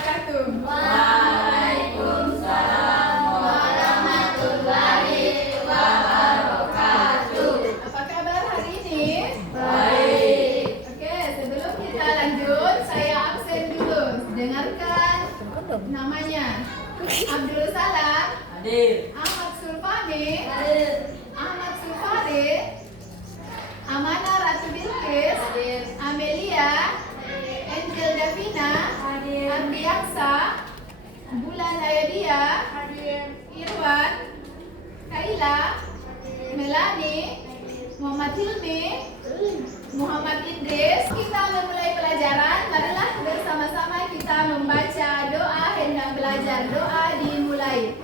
wabarakatuh. Waalaikumsalam warahmatullahi wabarakatuh. Apa kabar hari ini? Baik. Oke, sebelum kita lanjut, saya absen dulu. Dengarkan namanya. Abdul Salam, Hadir. Ahmad Sulfami, Hadir. Ahmad Sulfari, Amana Ratu Bilqis, Hadir. Amelia, Angel Davina, Abdi Aksa, Bulan Ayadia, Irwan, Kaila, Melani, Muhammad Hilmi, Muhammad Idris. Kita memulai pelajaran. Marilah bersama-sama kita membaca doa hendak belajar. Doa dimulai.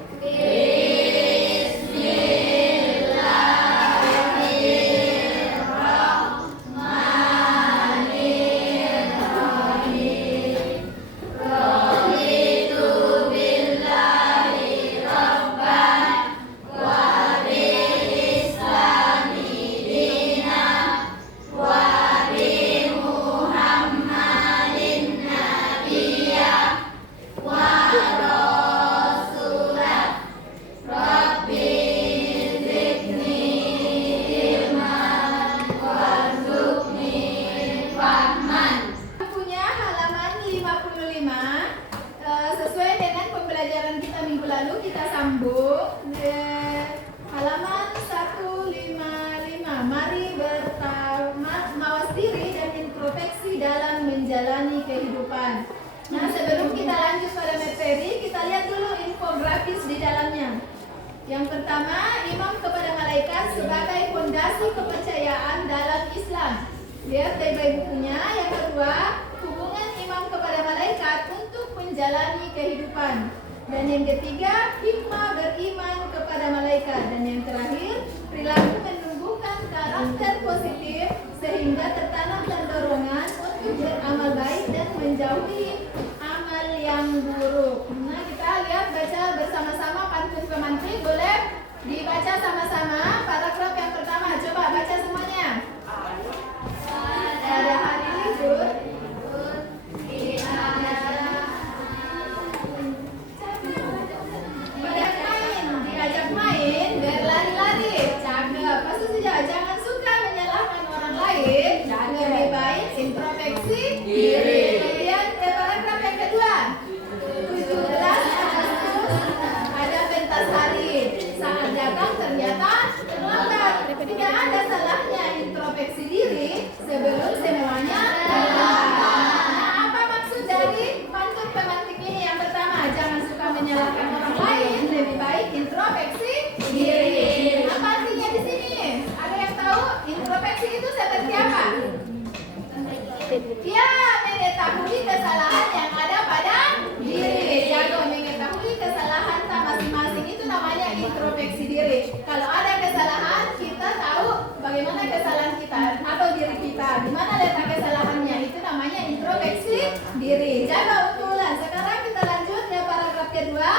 Bukunya halaman 55. Sesuai dengan pembelajaran kita minggu lalu, kita sambung halaman 155. Mari mawas diri dan introspeksi dalam menjalani kehidupan. Nah, sebelum kita lanjut pada materi, kita lihat dulu infografis di dalamnya. Yang pertama, imam kepada malaikat sebagai fondasi kepercayaan dalam Islam. Lihat dari bukunya. Yang kedua, hubungan imam kepada malaikat untuk menjalani kehidupan. Dan yang ketiga, hikmah beriman kepada malaikat. Dan yang terakhir, perilaku menumbuhkan karakter positif sehingga tertanam dorongan untuk beramal baik dan menjauhi amal yang buruk. Nah, kita lihat baca bersama-sama pantun pemantik. Boleh dibaca sama-sama paragraf yang pertama. Coba baca semuanya. Pada hari libur diajak main, berlari-lari. Cakep. Pasti saja jangan suka menyalahkan orang lain. Lebih baik introspeksi diri. Kemudian paragraf yang kedua. 17 Agustus ada pentas hari. Saat datang ternyata terlambat. Tidak ada salahnya introspeksi diri sebelum semuanya terlambat. Nah, apa maksud dari pantun pemantik ini? Yang pertama, jangan suka menyalahkan orang lain. Lebih baik introspeksi diri. Apa artinya di sini? Ada yang tahu introspeksi itu seperti apa? Ya, mengetahui kesalahan yang ada pada diri. Jago mengetahui kesalahan kita masing-masing, itu namanya introspeksi diri. Kalau ada kesalahan, kita tahu bagaimana kesalahan kita atau diri kita, di mana letak kesalahannya, itu namanya introspeksi diri. Jaga utulan. Sekarang kita lanjut ke paragraf kedua.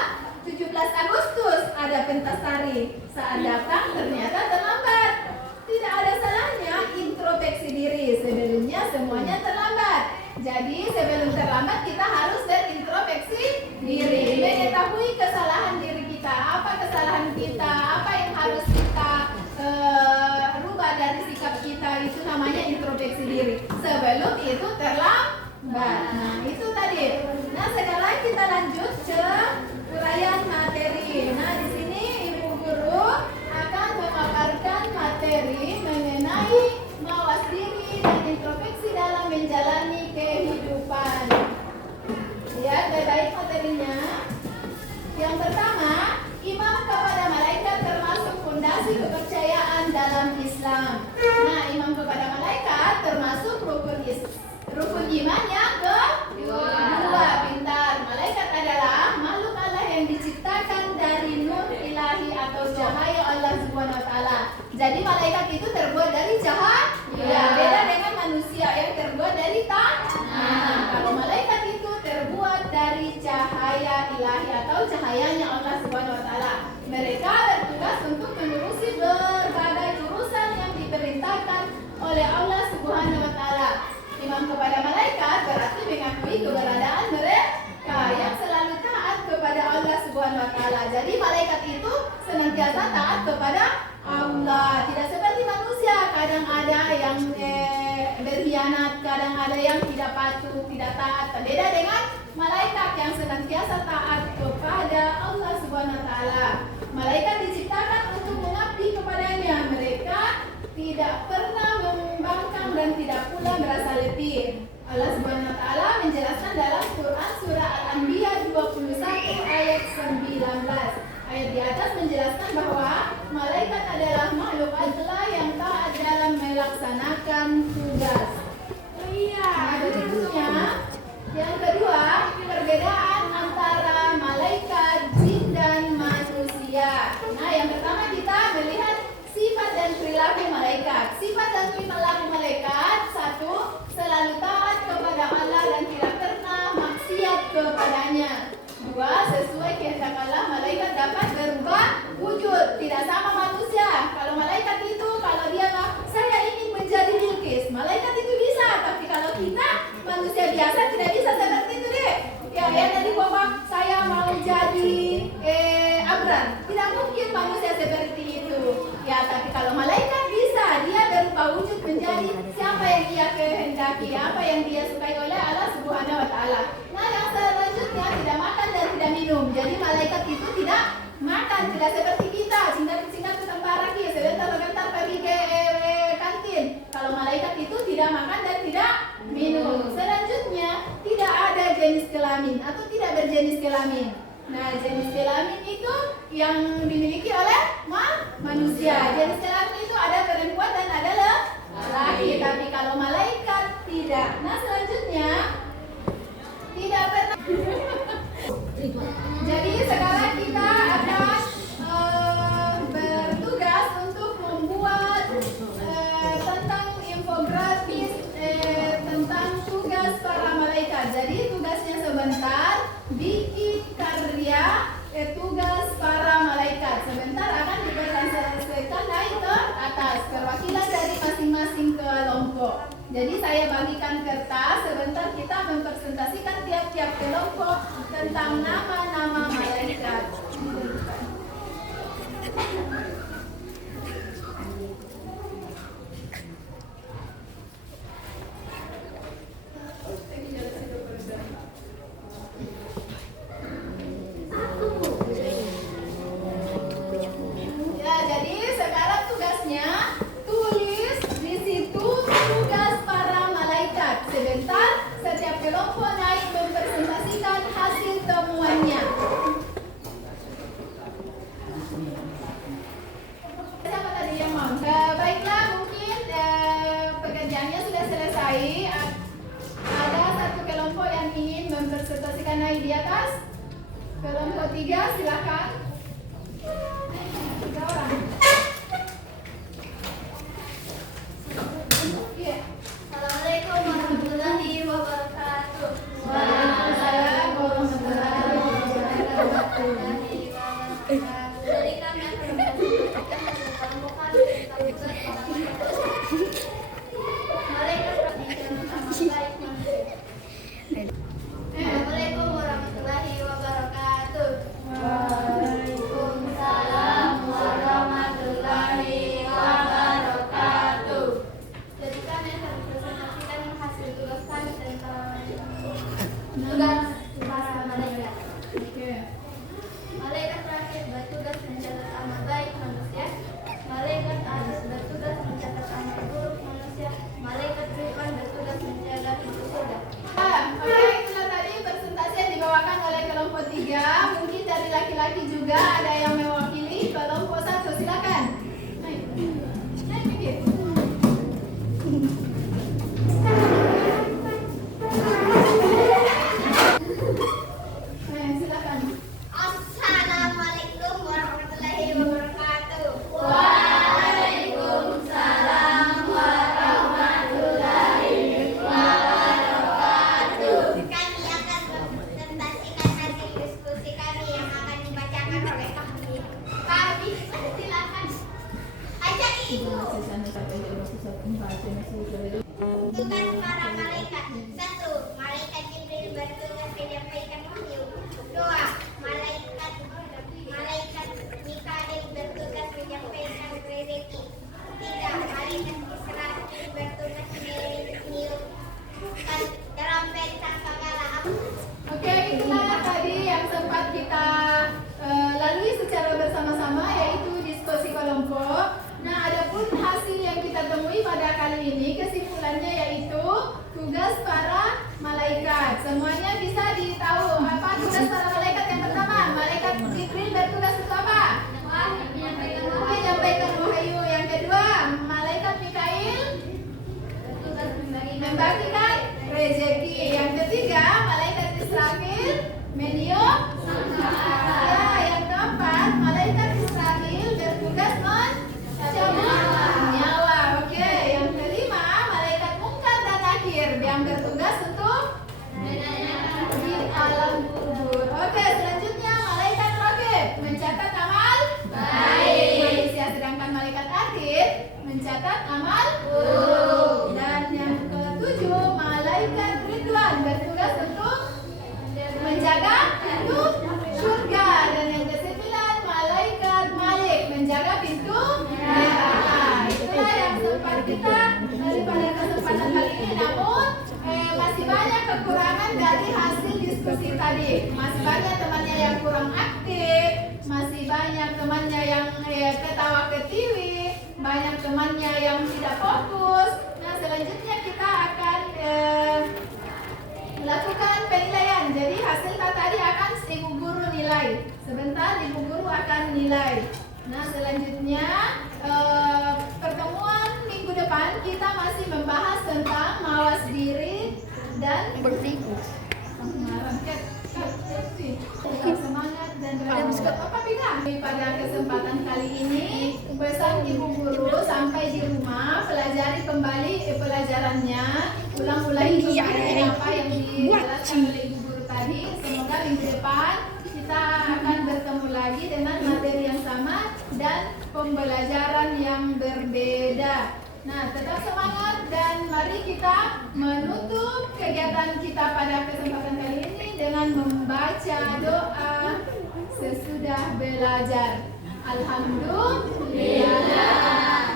17 Agustus ada pentas tari. Saat datang ternyata terlambat. Tidak ada salahnya introspeksi diri. Sebelumnya semuanya terlambat. Jadi sebelum terlambat kita harus berintrospeksi diri. Mengetahui kesalahan diri kita. Apa kesalahan kita? Apa yang harus kita rubah dari sikap kita? Itu namanya introspeksi diri. Sebelum itu terlambat. Nah, itu tadi. Nah, sekarang kita lanjut ke uraian materi. Nah, di sini Ibu Guru akan memaparkan materi mengenai mawas diri dan introspeksi dalam menjalani kehidupan. Lihat baik-baik materinya. Yang pertama, imam kepada malaikat termasuk fondasi kepercayaan dalam Islam. Nah, imam kepada malaikat termasuk rukun iman yang kedua. Pintar. Malaikat adalah makhluk Allah yang diciptakan dari nur ilahi atau cahaya Allah Subhanahu wa taala. Jadi malaikat itu terbuat dari cahaya. Beda dengan manusia yang terbuat dari tanah. Kalau malaikat itu terbuat dari cahaya ilahi atau cahayanya Allah Subhanahu wa taala. Mereka bertugas untuk mengurusi berbagai urusan yang diperintahkan oleh Allah Subhanahu wa taala. Imam kepada malaikat berarti mengakui keberadaan mereka. senantiasa taat kepada Allah. Tidak seperti manusia, kadang ada yang berkhianat, kadang ada yang tidak patuh, tidak taat. Beda dengan malaikat yang senantiasa taat kepada Allah Subhanahu wa taala. Malaikat diciptakan untuk mengabdi kepadanya. Mereka tidak pernah membangkang dan tidak pula merasa letih. Allah Subhanahu wa taala menjelaskan dalam Quran surah Al-Anbiya 21 ayat 19. Ayat di atas menjelaskan bahwa malaikat adalah makhluk Allah yang taat dalam melaksanakan tugas. Oh iya, berikutnya yang kedua, perbedaan antara malaikat, jin dan manusia. Nah, yang pertama kita melihat sifat dan perilaku malaikat. Sifat dan perilaku malaikat, satu, selalu taat kepada Allah dan tidak pernah maksiat kepadanya. Dua, sesuai kehendak Allah, malaikat dapat berubah wujud, tidak sama manusia. Kalau malaikat itu, kalau dia saya ingin menjadi Bilqis, malaikat itu bisa. Tapi kalau kita manusia biasa tidak bisa seperti itu deh. Ya tadi bapak saya mau jadi Abram, tidak mungkin manusia seperti itu. Ya tapi kalau malaikat bisa, dia berubah wujud menjadi siapa yang dia kehendaki, apa yang dia sukai oleh Allah Subhanahu wa taala. Nah, yang selanjutnya tidak makan dan tidak minum. Jadi malaikat itu tidak makan, tidak seperti kita, singkat ke tempat lagi, sebentar pergi ke kantin. Kalau malaikat itu tidak makan dan tidak minum. Selanjutnya tidak ada jenis kelamin atau tidak berjenis kelamin. Nah, jenis kelamin itu yang dimiliki oleh manusia. Jenis kelamin itu ada perempuan dan ada laki. Tapi kalau malaikat tidak. Nah, selanjutnya tidak pernah. Jadi sekarang kita akan bertugas untuk membuat tentang infografis tentang tugas para malaikat. Jadi tugasnya sebentar, bikin karya tugas para malaikat. Sebentar akan dipresentasikan naik ke atas, perwakilan dari masing-masing kelompok. Jadi saya bagikan kertas, sebentar kita mempresentasikan tiap-tiap kelompok tentang nama-nama malaikat. Ya, jadi sekarang tugasnya tulis di situ tugas para malaikat. Sebentar, setiap kelompok naik mempresentasikan hasil temuannya. Siapa tadi yang mau? Baiklah, mungkin pekerjaannya sudah selesai. Ada satu kelompok yang ingin mempresentasikan naik di atas. Kelompok 3, silakan. 3 orang. Iya. Assalamualaikum warahmatullahi wabarakatuh. Waalaikumsalam warahmatullahi wabarakatuh. Jadi kami akan mempresentasikan kelompokkan tentang tugas para malaikat. Malaikat pertama baik manusia. Assalamualaikum warahmatullahi wabarakatuh. Waalaikumsalam warahmatullahi wabarakatuh. Jadi kami akan mempresentasikan hasil tugas kami tentang tugas para malaikat. Oke. Malaikat terakhir bertugas mencatat amal baik manusia. Malaikat aziz bertugas mencatat amal buruk manusia. Malaikat Ridwan bertugas menjaga pintu surga. Oke, itulah tadi presentasi yang dibawakan oleh kelompok 3. Mungkin dari laki-laki juga ada yang mewakili kelompok 1. Silakan. Naik. Naik dikit. Silakan. Assalamualaikum warahmatullahi wabarakatuh. Waalaikumsalam warahmatullahi wabarakatuh. Kami akan mempresentasikan hasil diskusi kami yang akan dibacakan oleh kami. Oke, itulah tadi yang sempat kita lalui secara bersama-sama, yaitu diskusi kelompok. Nah, adapun hasil yang kita temui pada kali ini, kesimpulannya yaitu tugas para malaikat. Semuanya bisa ditahu apa tugas para malaikat yang pertama? Malaikat Jibril bertugas untuk apa? Menyampaikan wahyu. Yang kedua, malaikat Mikail membagikan rezeki. Yang ketiga, malaikat Israfil meniup sangkakala. Yang keempat, malaikat Israfil bertugas mencabut nyawa. Oke, yang kelima, malaikat Munkar dan Nakir yang bertugas untuk di alam kubur. Oke, selanjutnya malaikat Raqib mencatat amal baik manusia, sedangkan malaikat Atid mencatat amal buruk. Dan yang ketujuh, malaikat Ridwan bertugas untuk menjaga pintu surga. Dan yang kesembilan, malaikat Malik menjaga pintu neraka. Itulah yang sempat kita daripada kesempatan kali ini. Namun masih banyak kekurangan dari hasil diskusi tadi. Masih banyak temannya yang kurang aktif, masih banyak temannya yang ketawa ketiwi, banyak temannya yang tidak fokus. Nah, selanjutnya kita akan melakukan penilaian. Jadi hasil tadi akan ibu guru nilai. Sebentar ibu guru akan nilai. Nah, selanjutnya pertemuan minggu depan kita masih membahas tentang mawas diri dan semangat dan apa bilang? Pada kesempatan kali ini pesan ibu guru sampai di rumah pelajari kembali pelajarannya, ulang-ulangi kembali apa yang dijelaskan oleh ibu guru tadi. Semoga minggu depan kita akan bertemu lagi dengan materi yang sama dan pembelajaran yang berbeda. Nah, tetap semangat dan mari kita menutup kegiatan kita pada kesempatan kali ini dengan membaca doa sesudah belajar. Alhamdulillah.